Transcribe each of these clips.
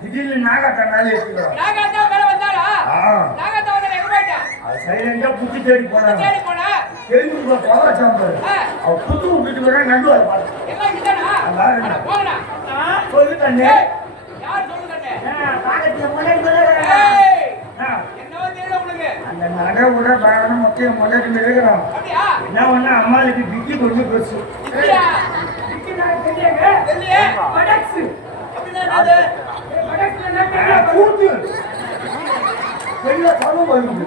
திடீர்னு நாகாத்தா மேலே சைலண்டா புத்தி தேடி போனாங்க அவ புத்து விட்டுட்டு வர நண்டு சொல்லுங்க அந்த நகை விட பழகணும் மொத்தம் முன்னாடி இருக்கிறோம் என்ன பண்ண அம்மாளுக்கு டிக்கி கொஞ்சம் பெருசு பெரிய பணம் வருது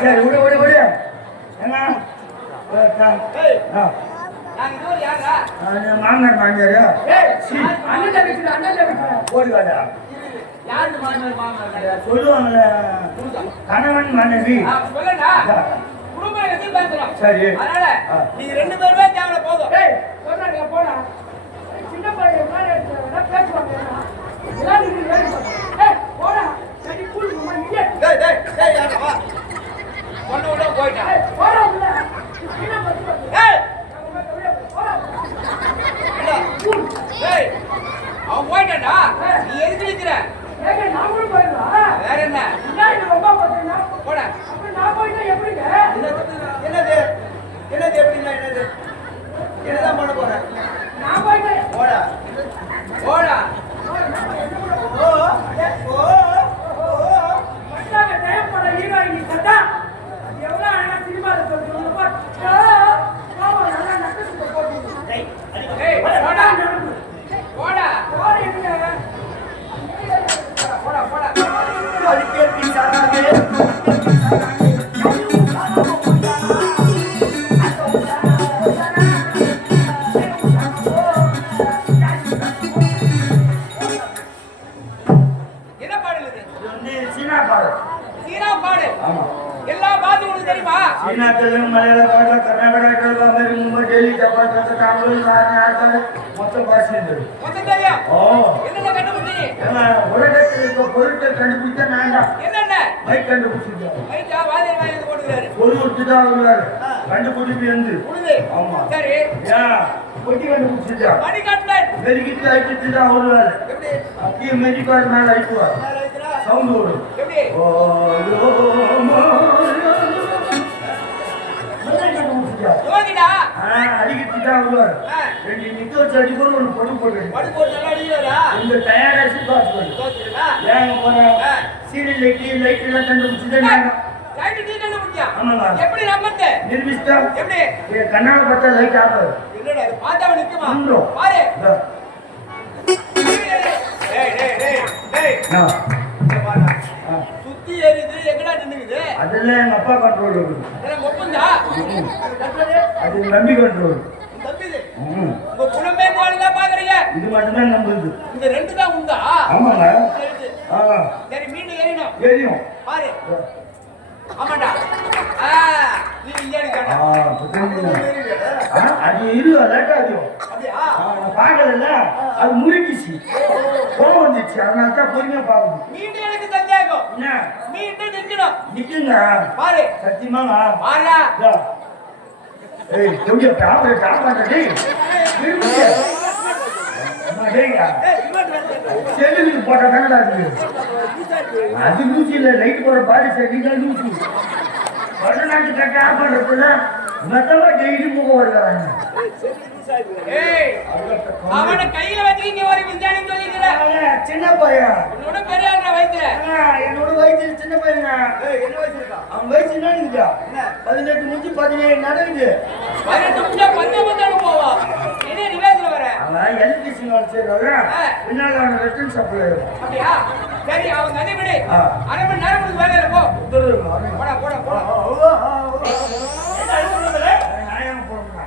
சரி விடு விடு விடு என்ன மாமனார் மாமியார் ஓடுவாடா சொல்லுவாங்கல்ல கணவன் மனைவி சரி நீங்க ரெண்டு பேருமே தேவை போதும் போனா சின்ன பையன் அவன் போயிட்டான்டா நீ எதுக்கு நிக்கிற நாமளும் போயிடலாம் வேற என்ன போட நான் போயிட்டா எப்படிங்க என்னது என்னது எப்படின்னா என்னது என்னதான் பண்ண போற நான் போயிட்டேன் போடா போடா தேவைப்பட ஹீரோயினி கட்டா எவ்வளவு அழகா சினிமாவில் சொல்லுங்க நல்லா நக்கத்துக்கு போட்டு போடா போடா போடா மலையாள பாடல கர்நாடகா மும்பை டெல்லி மொத்த பாஷை பொருட்கள் கண்டுபிடிச்சா நான் மைக் கண்டுபிடிச்சிருக்காரு. மைக்கா வாதிரி வாங்கி போட்டுக்கிறாரு. ஒருத்தர் தான் வருவாரு. கண்டுபிடிச்சி வந்து. உழுது. ஆமா. சரி. ஏன் பொட்டி கண்டுபிடிச்சிருக்கா. மணிகண்டன். மெரிக்கிட்டு ஆயிட்டு தான் வருவாரு. எப்படி? அப்படியே மெரிக்கார் மேல ஆயிட்டுவார். மேல வைக்கிறா. சவுண்ட் வரும். எப்படி? ஓ யோகிடா. அடிக்கிட்டு தான் வருவார். ரெண்டு நிக்க வச்சு அடிப்போம் ஒன்று பொண்ணு போட்டு படு போட்டு நல்லா அடிக்கிறாரா? இந்த தயாராச்சு பார்த்து தோத்துறா. ஏங்க போறேன் சீரியல் லைட் எல்லாம் கண்டுபிடிச்சுதான் நாங்க லைட் நீ கண்டுபிடிச்சா? ஆமாங்க. எப்படி நம்புறது? நிர்மிஷ்டா எப்படி? கண்ணால பார்த்தா லைட் ஆகாது. என்னடா இது பார்த்தா நிக்குமா? உண்டோ? பாரு. இதோ. டேய் டேய் டேய் டேய். இங்க பாருடா. சுத்தி எரியுது எங்கடா நின்னுக்குது? அதெல்லாம் எங்க அப்பா கண்ட்ரோல் இருக்குது. அதெல்லாம் ஒப்பந்தா? அது நம்பி கண்ட்ரோல். தம்பிது. உங்க குணமே கோயில பாக்குறீங்க. இது மட்டும்தான் நம்புது. இந்த ரெண்டு தான் உண்டா? ஆமாங்க. சரி மீண்டும் எரியணும். எரியும். பாரு. ஆமாடா. நீ இங்க இருக்கடா. அது இரு லேட்டா அதிகம். அப்படியா? நான் பார்க்கல அது முழுகிச்சு கோவம் வந்துச்சு அதனால தான் பொறுமையா பார்க்கணும். மீண்டும் எனக்கு சந்தேகம். என்ன மீண்டும் நிக்கணும். நிக்குங்க பாரு. சத்தியமா பாரா. ஏய் கொஞ்சம் டாப்ல டேய் விரும்பிய டேய்யா செல்லுக்கு போட்ட கண்ணடா அது லூசி இல்லை லைட் போட பாடி செல்லிங்க லூசி வடநாட்டு கட்ட ஆப்படுறதுல மத்தவங்க டெய்லி முகம் வருகிறாங்க. ஏய் அவன கையில வச்சிருக்கீங்க ஒரு விஞ்ஞானி சொல்லிக்கிற சின்ன பையன் உன்னோட பெரிய ஆளா வயித்துல என்னோட வயசு சின்ன பையன். என்ன வயசு இருக்கா? அவன் வயசு என்னன்னு 18 முடிஞ்சு 17 நடக்குது. 18 முடிஞ்சா 19 போவா. என்ன ரிவேஸ்ல வர? அவன் எலக்ட்ரிஷியன் வேலை செய்யறாங்க. பின்னால அவன் ரெட்டன் சப்ளை. அப்படியா? சரி அவங்க அதே விடு. அரை மணி நேரம் முடிஞ்சு வேலையில போ. போடா போடா போடா. என்ன அழுகுறதுல? நாயம் போறோம்னா.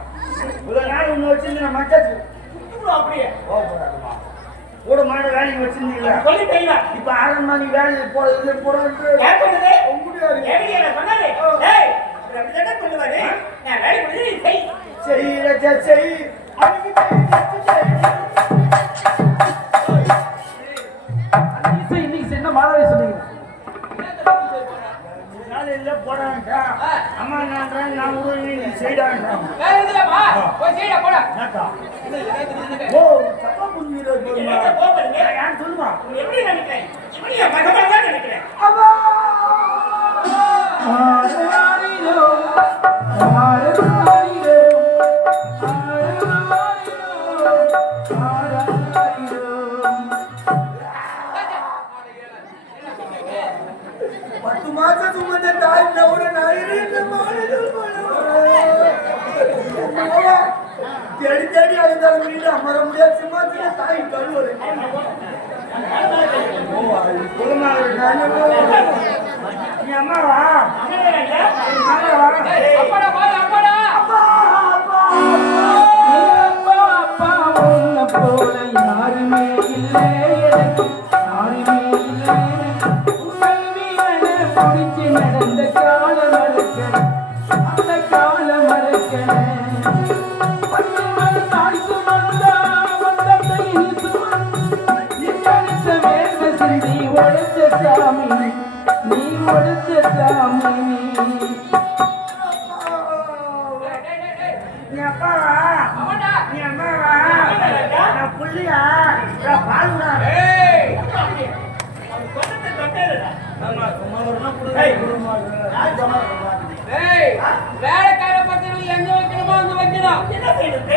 ஒரு நாள் ஒண்ணு வச்சிருந்தா மச்சாச்சு. அப்படியே. கூட மாட வேலைக்கு வச்சிருந்தீங்களா? சொல்லிட்டீங்களா? இப்ப 6 மணி வேலைக்கு போறது போறது. யார் சொன்னது? உங்களுடைய ஏடி என்ன சொன்னாரு? டேய் அப்படி தான சொல்லுவாரு. நான் வேலை முடிஞ்சு நீ செய். செய் இன்னைக்கு என்ன மாணவி சொன்னீங்க? போடாண்டா அம்மா நான் ஒரு செய்டாண்டா வேற எதுலமா? போய் செய்டா போடா. நாக்கா என்ன ஓ தப்பா புரியுது போமா போறீங்க? யார் சொல்லுமா எப்படி நினைக்கிறேன்? இப்படி மகமா தான் நினைக்கிறேன். அம்மா ஆராரிரோ ஆராரிரோ ஆராரிரோ பத்து மாசம் சுமந்த தாய் நவுட நாயிரே மாடுகள் தேடி தேடி அழுந்தாலும் வீடு அமர முடியாது சும்மா தாய் கழுவுறது நீ அம்மாவா அப்பாடா பாரு அப்பாடா. அப்பா உன்னை போல யாருமே இல்லை எனக்கு யாருமே இல்லை உண்மையான பிடிச்சு நடந்த காலம் மறக்கணும் அந்த காலம் மறக்கணும் தாய் சுமந்தா வந்த கையில் சுமந்த வேர்வை சிந்தி உழைச்ச சாமி நீ உழைச்ச சாமி நீ அப்பாவா ஆமாடா. நீ அம்மாவா நான் புள்ளியா நான் பாலுடா ஏய் ஆமா சும்மா வரணும் ஏய் வேலைக்கார பத்திரம் எங்க வைக்கணுமோ அங்க வைக்கணும். என்ன செய்யணும்?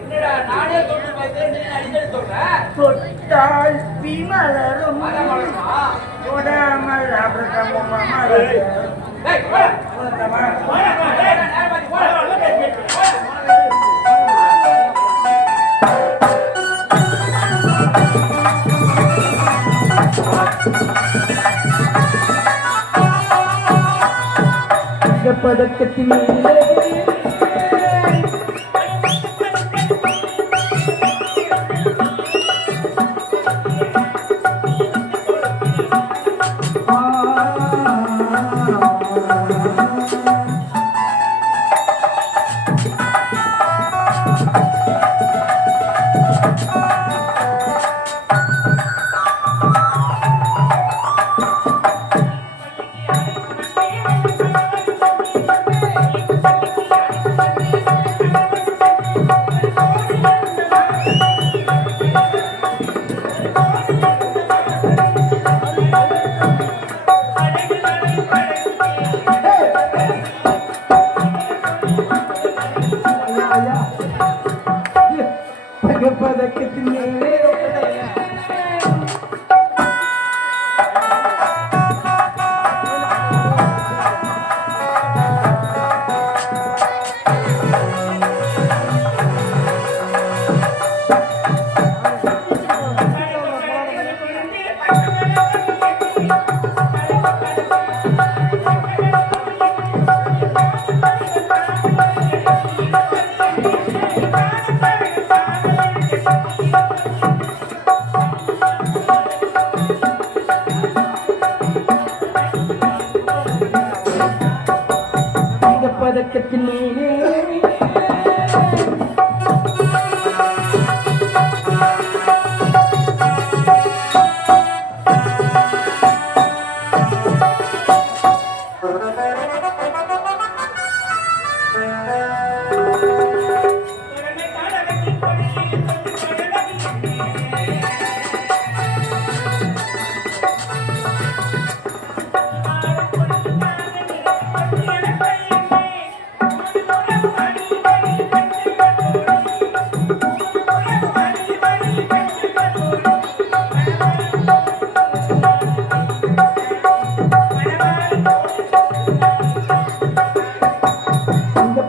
என்னடா நானே தொட்டு வைக்கிறேன் நீ அடிக்கடி சொல்ற. தொட்டால் விமலரும் அதான் வளருமா? தொடாமல் அபிரதம ஏய் போடா. போடா டேய் நேரா பாத்து போடா. பதக்கத்தின் மேலே பதக்கத்தின் மேலே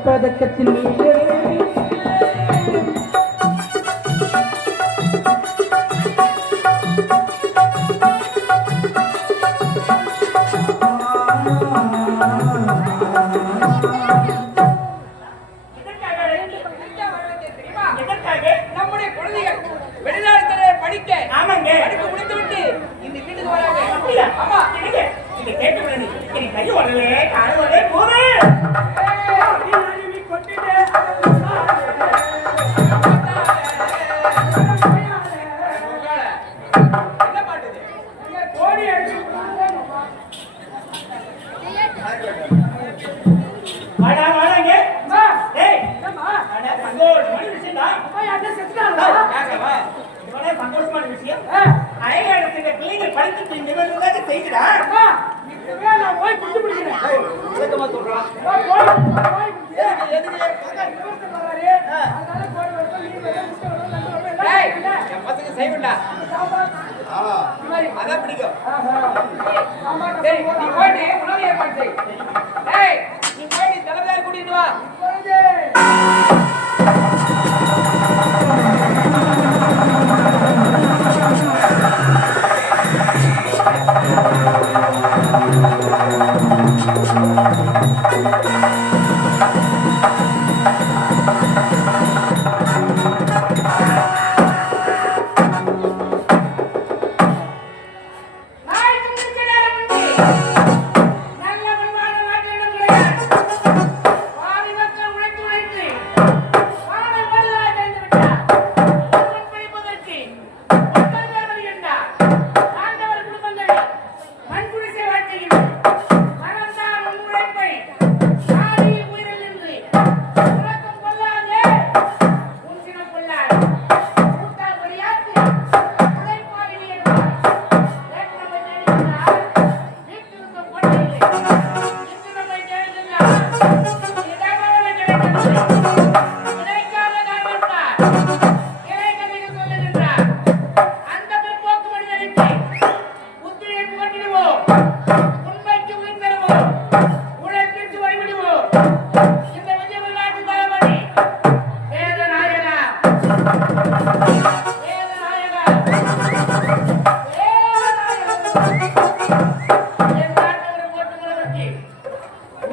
பதக்கத்தின் மேலே நம்முடைய குழந்தைகள் வெளிநாட்டிலே படிக்க ஆமாங்க. படிப்பு முடித்துவிட்டு இந்த வீட்டுக்கு வராங்க. அப்படியா? ஆமா. எனக்கு இங்க கேட்க வேண்டியது. எனக்கு கை வரலே, கால் வரலே, போது. என்ன பாட்டுது? வாடா, வாடாங்க. ஏய், அட, சந்தோஷமான விஷயம்டா. கேட்கவா? இவனே சந்தோஷமான விஷயம். அழகா இந்த பிள்ளைங்க படிச்சுட்டு இந்த வேலையாக செய்கிறா. விளக்கமா சொல்றான். எதுக்கு? ஏய், என் பசங்க செய்வண்டா. அதான் பிடிக்கும். சரி, நீ போயிட்டு உணவு ஏற்பாடு செய். ஏய், நீ போய் தலைமையார் கூட்டிட்டு வா.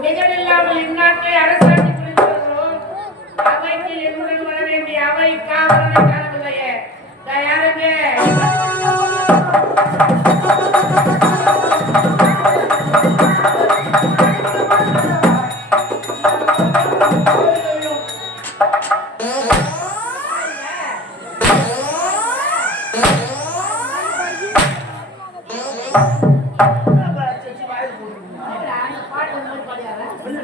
நிகழில்லாமல் இந்நாட்டை அரசாட்சி புரிந்து வருகிறோம். அவைக்கு என்னுடன் வர வேண்டிய அவை காவலனை காணவில்லையே. யாருங்க?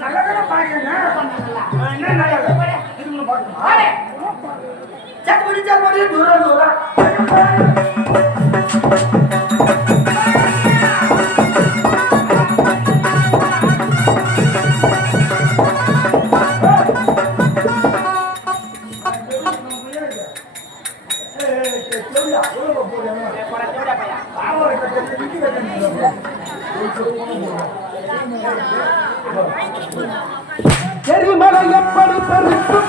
நல்லதான பாருங்க. என்ன நல்லது? இதுல பாருங்க. சக்கடி தூரம் தூரம். எரிமலை எப்படி பறிக்கும்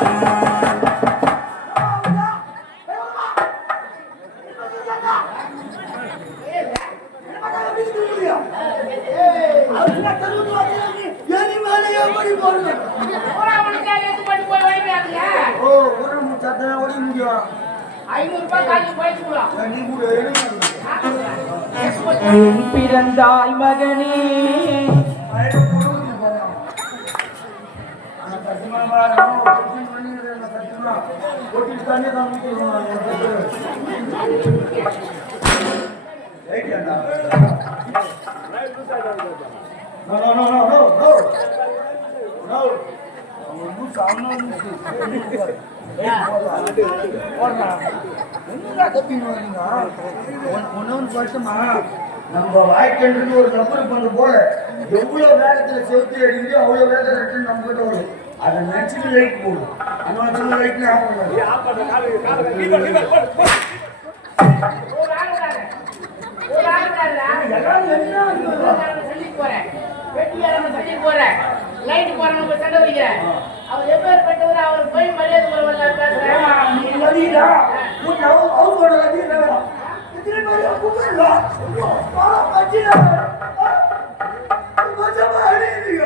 பிறந்தாய் மகனே No, no, no, no, no, no. No. அவன் மூச்சு என்னடா தப்பிங்க வரீங்க ஒன்னு வருஷமா நம்ம வாய்க்கின்றது ஒரு ரப்பர் பண்ண போல எவ்வளவு வேகத்துல செலுத்தி அடிக்குதோ அவ்வளவு வேகத்துல ரிட்டர்ன் நம்ம கிட்ட வரும் அதை நினைச்சுட்டு லைட் போடும் அந்த வச்சு லைட்ல ஆஃப் போறேன் லைட் போறவங்க சண்டை வைக்கிறேன் அவர் எப்பேற்பட்டவர் அவர் போய் மரியாதை குறைவெல்லாம் பேசுறேன் நீ நதிடா உன் அவரோட நதிடா இதிலே மாதிரி கூப்பிடுடா அச்சிடா கொஞ்சம் அடிங்க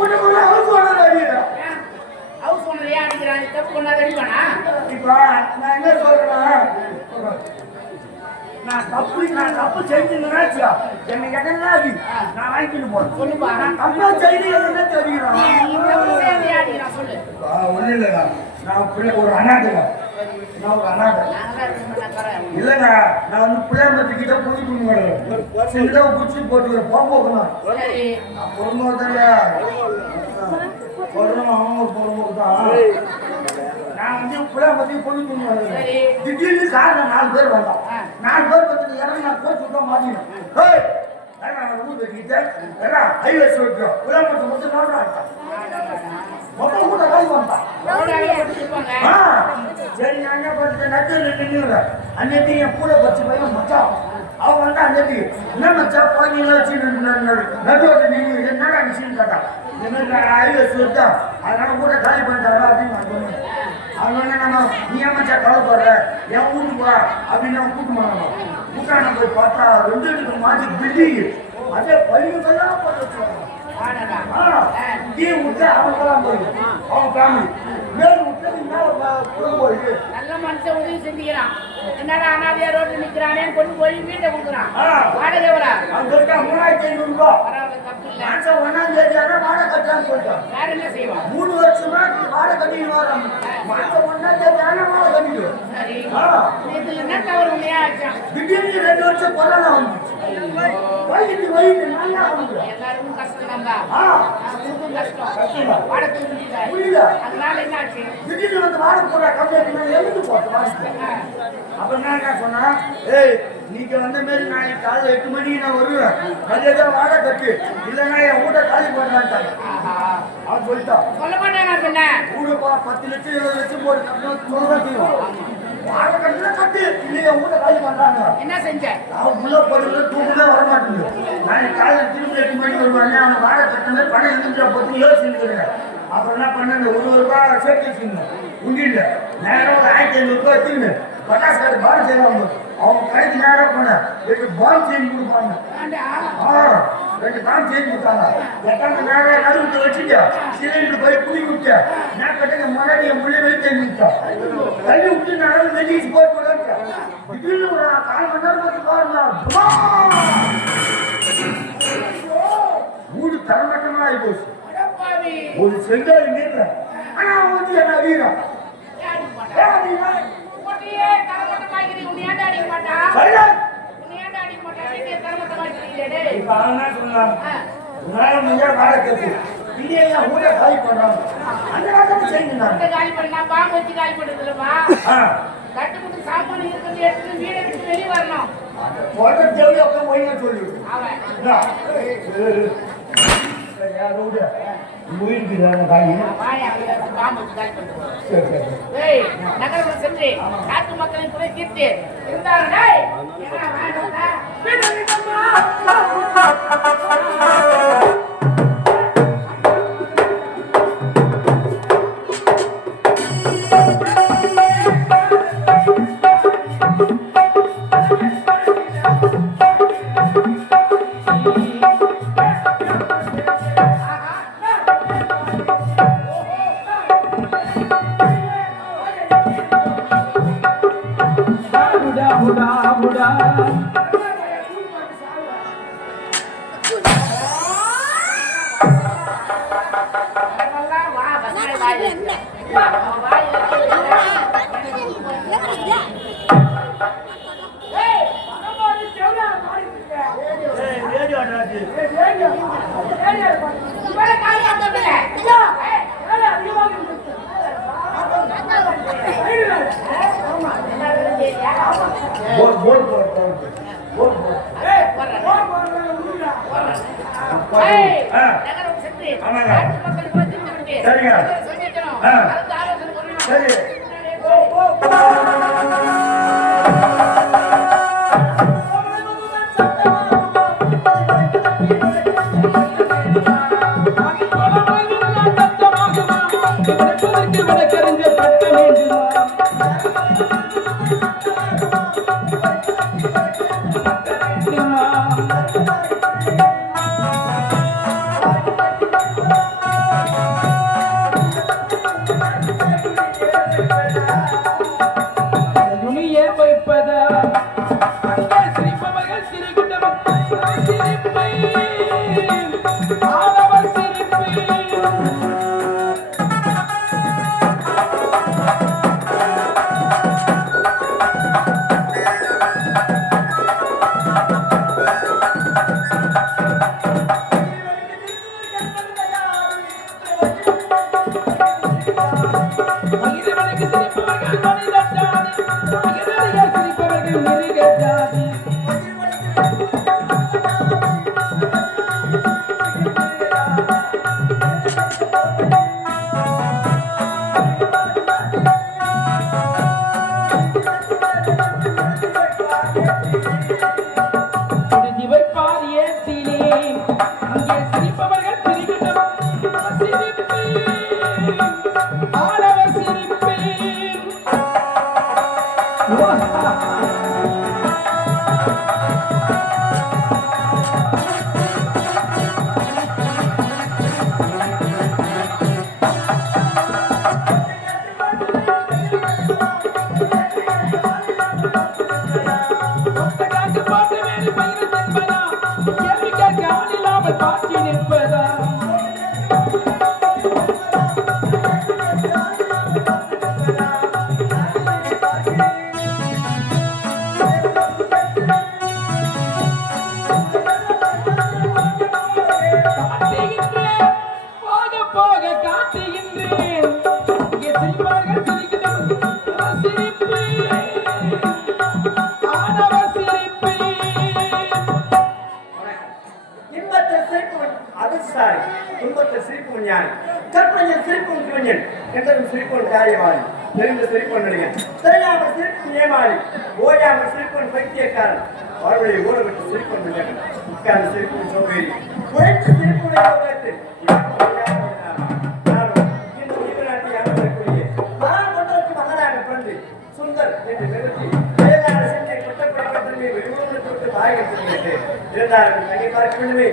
உனக்கு அவரோட நதிடா அவர் சொன்னதே அடிக்கிறான் தப்பு பண்ணாத அடிப்பானா இப்ப நான் என்ன சொல்றேன் நான் தப்பு செஞ்சுன்னா என்னை எதனா நான் வாங்கிட்டு போறேன் சொல்லுப்பா நான் தப்பா செய்து எதுனா தெரியும் சொல்லு ஒண்ணு இல்லைங்க நான் ஒரு அனாதைங்க நான் ஒரு அனாதை இல்லைங்க நான் வந்து பிள்ளைமத்து கிட்ட போயிட்டு சின்னதா குச்சி போட்டு போகணும் பொறுமோதாங்க அவங்க பொறுமோக்கு தான் நான் வந்து பிள்ளைமத்தி போயிட்டு திடீர்னு காரணம் 4 பேர் வந்தான் 4 பேர் வந்து இறங்கி நான் கோச்சு விட்டா மாட்டினேன் ஊர் வச்சுக்கிட்டேன் ஹைவே சொல்லிட்டோம் பிள்ளைமத்து மட்டும் நோடுறாங்க மொத்தம் கூட காய் வந்தான் சரி நான் என்ன பண்ணுறேன் நட்டு அன்னைக்கு என் கூட பச்சு பையன் மச்சான் அவன் வந்து அன்னைக்கு என்ன மச்சான் குழந்தைங்கள வச்சு நடுவோட நீங்க என்னடா விஷயம் கேட்டான் இந்த மாதிரி ஹைவே சொல்லிட்டான் அதனால கூட காலி பண்ணிட்டாரா அப்படின்னு நான் சொன்னேன் அவன் நம்ம நீ மச்சா கவலைப்படுற என் வீட்டுக்கு வா அப்படின்னு அவன் கூட்டு போனாங்க கூட்டான போய் பார்த்தா 2 இடத்துக்கு மாற்றி பில்டிங் அதே பள்ளிகள்லாம் போட்டு வச்சுருவாங்க விட்டு அவங்கெல்லாம் போயிடும் அவன் ஃபேமிலி மேல் விட்டு போயிடு நல்ல மனுஷன் உதவி செஞ்சுக்கிறான் என்னடா அனாதையா ரோட்ல நிக்கிறானே கொண்டு போய் வீட்டை கொடுக்குறான் வாடகை எவ்வளோ அவங்க 3500 ரூபாய் பரவாயில்ல தப்பு இல்ல மாசம் 1ஆம் தேதி ஆனா வாடகை கட்டலாம்னு சொல்லிட்டான் வேற என்ன செய்வான் 3 வருஷமா வாடகை கட்டிட்டு வரோம் மாசம் 1ஆம் தேதி ஆனா வாடகை கட்டிடுவோம் சரி இதுல என்ன தவறு இல்லையா ஆச்சான் திடீர்னு 2 வருஷம் கொரோனா வந்துச்சு வயிற்று நல்லா வந்து எல்லாருக்கும் கஷ்டம் தான் உங்களுக்கும் கஷ்டம் வாடகை புரியல அதனால என்ன ஆச்சு திடீர்னு வந்து வாடகை போடுற கம்ப்ளைண்ட் எழுந்து போட்டு அப்புறம் என்ன சொன்னா ஏய் நீங்க வந்த மாரி நாளைக்கு காலையில் 8 மணிக்கு நான் வருவேன் மதியத்தை வாடகை கட்டு இல்லைன்னா என் வீட்டை காலி பண்ணுறான்ட்டாங்க அவன் சொல்லிட்டான் சொல்ல மாட்டேன் சொன்ன வீடு 10 லட்சம் 20 லட்சம் போட்டு கட்டணும் சொல்லதான் செய்வோம் வாடகை கட்டுனா கட்டு இல்லையா வீட்டை காலி பண்ணுறாங்க என்ன செஞ்ச அவன் உள்ள போடுறது தூக்கமே வரமாட்டேங்குது நாளைக்கு காலையில் திரும்பி 8 மணிக்கு வருவாங்க அவனை வாடகை கட்டினது பணம் இருந்துச்சா பற்றி யோசிச்சுருக்கிறேன் அப்புறம் என்ன பண்ண இந்த 1 ரூபாய் சேர்த்து வச்சுருந்தேன் உண்டியில் நேரம் ஒரு 1500 ரூபாய் வச்சுருந்து பட்டாசு கடை பாரம் செய்வாங்க அவங்க கடைக்கு நேரம் போனேன் 2 பாம் செஞ்சு கொடுப்பாங்க 2 பாம் செஞ்சு கொடுத்தாங்க எட்டாவது நேரம் நடுவுட்டு வச்சுட்டு சிலிண்டர் போய் புளி விட்டு நான் கட்டுங்க முன்னாடி என் பிள்ளை வெளியே தள்ளி விட்டேன் தள்ளி விட்டு நான் வெளியே போய் போட்டேன் திடீர்னு ஒரு 1/4 மணி நேரம் பார்த்து பாருங்க வீடு தரமட்டமா ஆகி போச்சு ஒரு செங்கல் நீர்ல ஆனா வந்து என்ன வீரம் இப்ப அவன் என்ன சொன்னான் உன்னால முடிஞ்ச வாடகை கட்டு இல்லையா ஊட காலி பண்றாங்க அந்த காலத்துல செய்யுங்க காலி பண்ணா பாம்பு வச்சு காலி பண்றது இல்லப்பா கட்டு கொடுத்து சாப்பாடு இருக்கிறது எடுத்து வீடை விட்டு வெளியே வரணும் போட்ட தேவை அப்ப ஒய்யா சொல்லு அவன் யாரோட முயற்சிக்கிறாங்க காலி பாம்பு வச்சு காலி பண்றது நகரம் சென்று நாட்டு மக்களின் குறை தீர்த்து இருந்தாங்க காட்டி. இவரை காலையில போகல. போர் போர் போர் போர் போர் போர். ஆமாங்க. சரிங்க. சரி. துன்பத்தில் சிரிப்பு ஞானி, கற்பனையில் சிரிப்பும் கவிஞன், என்றும் சிரிப்பும் காரியவாளி, தெரிந்த சிரிப்பும் நடிகன், தெரியாமல் சிரிப்பும் ஏமாளி, ஓயாமல் சிரிப்பும் பைத்தியக்காரன், வாழ்வை ஓடவிட்டு சிரிப்பும் வில்லன், உட்கார்ந்து சிரிப்பும் சோம்பேறி, உழைத்து சிரிப்புடைய உலகத்தில் மகனாக பிறந்து சுந்தர் என்று நிறுத்தி வேளாண் சென்னை குற்றப்படி வெளியுறவு தாயகத்தில் இருந்தார்கள். அங்கே பார்க்க வேண்டுமே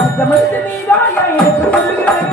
அந்த மனுஷன் நீதான் எனக்கு சொல்லுகிறேன்.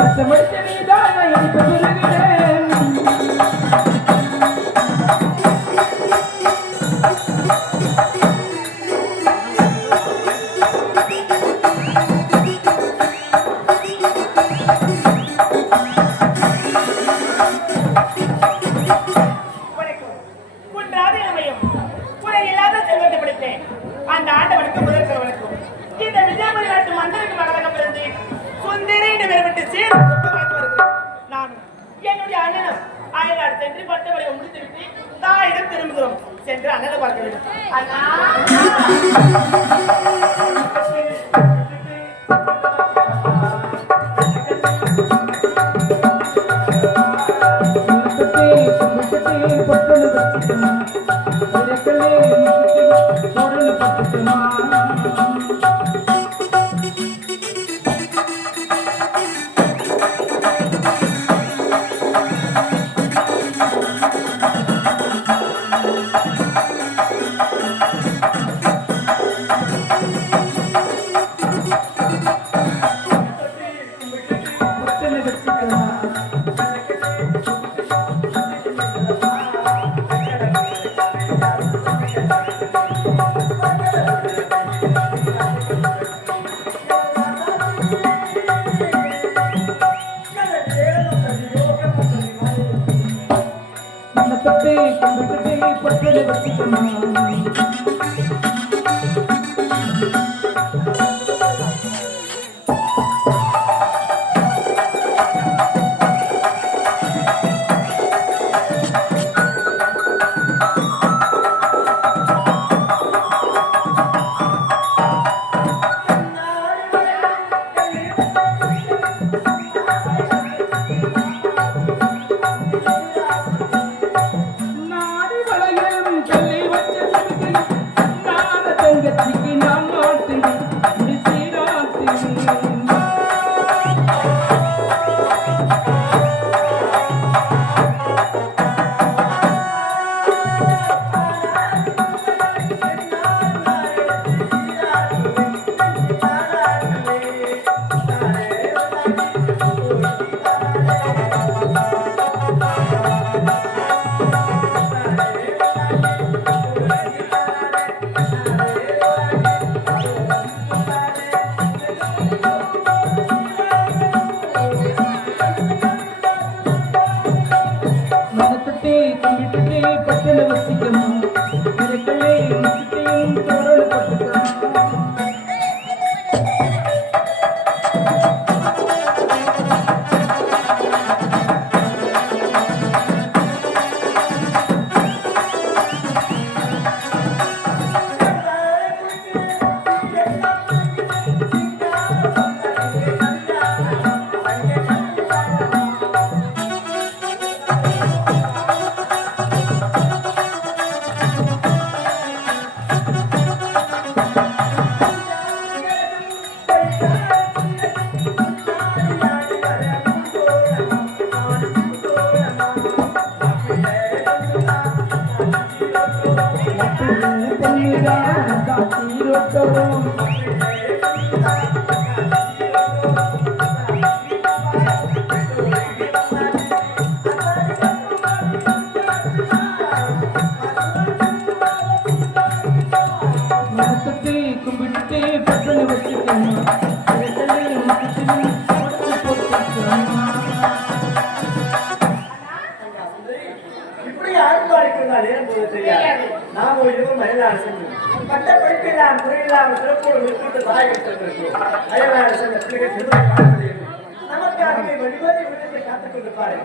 அந்த மனுஷன் நீதான் எனக்கு சொல்லுகிறேன். குன்றாத இளமையும் குறையில்லாத செல்வத்தை படைத்தேன் அந்த ஆண்டவனுக்கு முதற்க வணக்கம். இந்த விஜயபுரி நாட்டு மந்திரிக்கு மகளாக பிறந்து சுந்தரி என்று பெறப்பட்டு சீர் பார்த்து வருகிறேன். நானும் என்னுடைய அண்ணனும் அயல்நாடு சென்று பட்டவரை முடித்துவிட்டு தாயிடம் திரும்புகிறோம். சென்று அண்ணனை பார்க்க வேண்டும். அண்ணா பொட்டல் வச்சுக்கமா, இறக்கலே பொருள் பட்டுமா. பொட்டல் வச்சுக்கமா, மனப்பட்டே கம்பட்டே பொட்டல் வச்சுக்கமா. நாடி வளையலும் சொல்லி வச்ச நான தங்கச்சிக்கு நான் மாட்டேன் சீராட்டேன். மனப்பட்டே கம்பிட்டே பொட்டல் வச்சுக்கமா, இறக்கலே முட்டையும் பொருள் பட்டுக்கமா. மனப்பட்டே பிறந்தால் ஏற்பது தெரியாது. நாம் இருவரும் மயில அரசு பட்ட படிப்பில்லாம் குறையில்லாமல் சிறப்போடு விட்டு தாய் வைத்திருக்கிறோம். அயல அரசு பிள்ளைகள் நமக்காகவே வழிபாடு விடுதலை காத்துக் கொண்டிருப்பார்கள்.